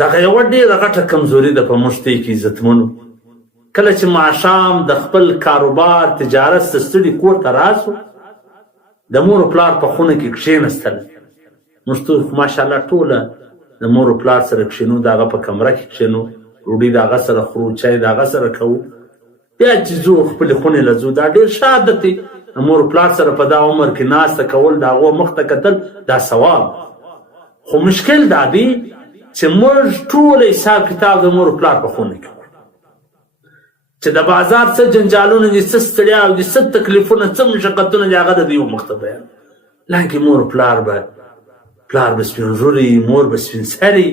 دغه یوه ډېره غټه کمزوري ده په موږ کې عزتمنو. کله چې ماښام د خپل کاروبار تجارت څخه ستړي کور ته راسو، د مور و پلار په خونه کې کښېنستل. موږ ماشاءالله ټوله د مور و پلار سره کښېنو، د هغه په کمره کې کښېنو، ډوډۍ د هغه سره خورو، چای د هغه سره کوو، بیا چې ځو خپلې خونې له ځو. دا ډېر ښه عادت دی. د مور و پلار سره په دا عمر کې ناسته کول، د هغو مخ ته کتل، دا ثواب. خو مشکل دا دی چې موږ ټول حساب کتاب د مور و پلار په خونه کې، چې د بازار څه جنجالونه دي، څه ستړیا دي، څه تکلیفونه، څه مشقتونه دي، هغه د دوی مخ ته بیان. لکه مور و پلار به سپین ږیري، مور به سپین سري،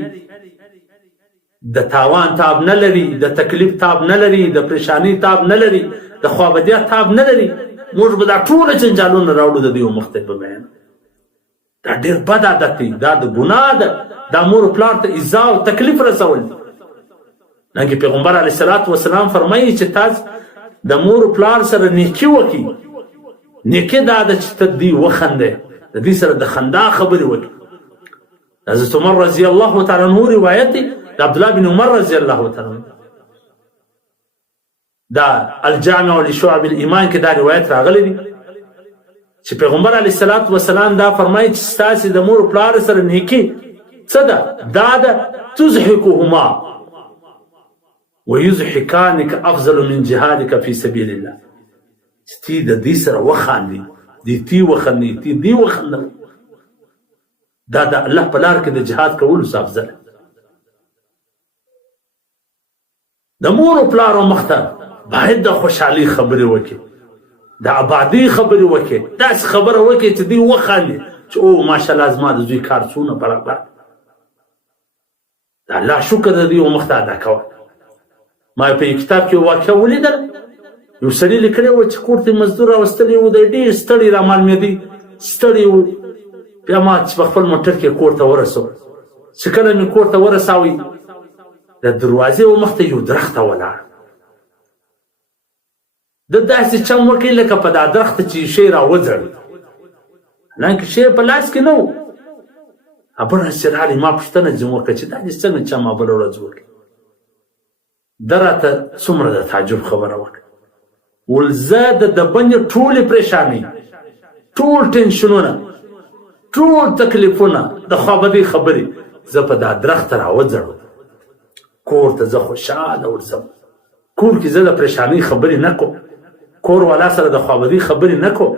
د تاوان تاب نه لري، د تکلیف تاب نه لري، د پریشانی تاب نه لري، د خوابدیا تاب نه لري. موږ به دا ټوله جنجالونه راوړو د دوی مخ ته په بیان. دا ډېر بد عادت دی، دا د ګناه ده، دا مور و پلار ته ایذا او تکلیف رسول دي. لکه پیغمبر علیه الصلاة والسلام فرمایي چې تاسو د مور و پلار سره نیکي وکړئ. نیکي دا ده چې ته دوی وخندې، د دوی سره د خندا خبرې وکړي. حضرت عمر رضی الله تعالی عنہ روایت دی د عبدالله بن عمر رضی الله تعالی عنہ، دا الجامع لشعب الایمان کې دا روایت راغلی دی چې پیغمبر علیه الصلاة والسلام دا فرمایي چې ستاسې د مور و پلار سره نیکي څه ده؟ دا ده تضحکهما ويضحكانك افضل من جهادك في سبيل الله. تی د دې سره وخاندي، دې تی وخاندي، تی دې وخاندي، دا د الله په لار کې د جهاد کولو څخه افضل. د مور او پلار مخته باید د خوشحالي خبرې وکړي، د آبادۍ خبرې وکړي، داسې خبره وکړي چې دوی وخاندي چې او ماشاءالله زما د زوی کار څونه برابر. د الله شکر د دوی مخته ادا کوه. ما په کتاب کې واقعه ولیدل، یو سړي لیکلی و چې کور ته مزدور راوستلی و، دی ډېر ستړی رامعلومېدی، ستړی و. بیا ما چې په خپل موټر کې کور ته ورسو، چې کله مې کور ته ورساوی، د دروازې و مخته یو درخت ولاړ. د داسې چم وکړي لکه په دا درخت چې شی راوځړي، حالانکه شی په لاس کې نه و. بله ورځ چې راغلی، ما پوښتنه ځینې وکړه چې دا دې څنګه چم بله ورځ وکړي. ده راته څومره د تعجب خبره وکړه، ول زه د بندې ټولې پریشانۍ، ټول ټینشنونه، ټول تکلیفونه، د خوابدۍ خبرې زه په دا درخت راوځړم. کور ته زه خوشحاله ورځم. کور کې زه د پریشانۍ خبرې نه کوم، کور والا سره د خوابدۍ خبرې نه کوم،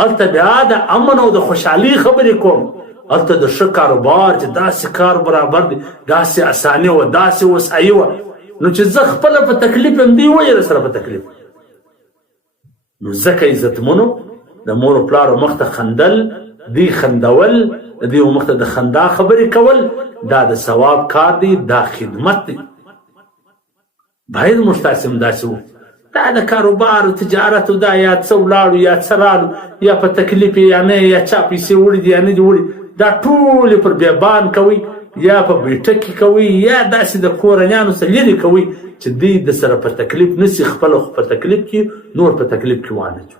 هلته بیا د امن او د خوشحالۍ خبرې کوم. هلته د ښه کاروبار چې داسې کار برابر دی، داسې اساني وه، داسې وسعي وه، نو چې زه خپله په تکلیف یم، دوی ولې راسره په تکلیف. نو ځکه عزتمنو د مور و پلارو مخته خندل، دوی خندول، دوی مخته د خندا خبرې کول، دا د ثواب کار دی، دا خدمت دی. باید موږ تاسې هم داسې وو. دا د کاروبار و تجارت و دا یا څه ولاړو یا څه رالو، یا په تکلیف یا نه، یا چا پیسې وړي دي یا نه دي وړي، دا ټولې پر بیابان کوئ، یا په بیټکې کوئ، یا داسې د کورنیانو څخه لرې کوئ چې دوی د سره په تکلیف نه سي، خپله خو په تکلیف کې، نور په تکلیف کې وانه چو.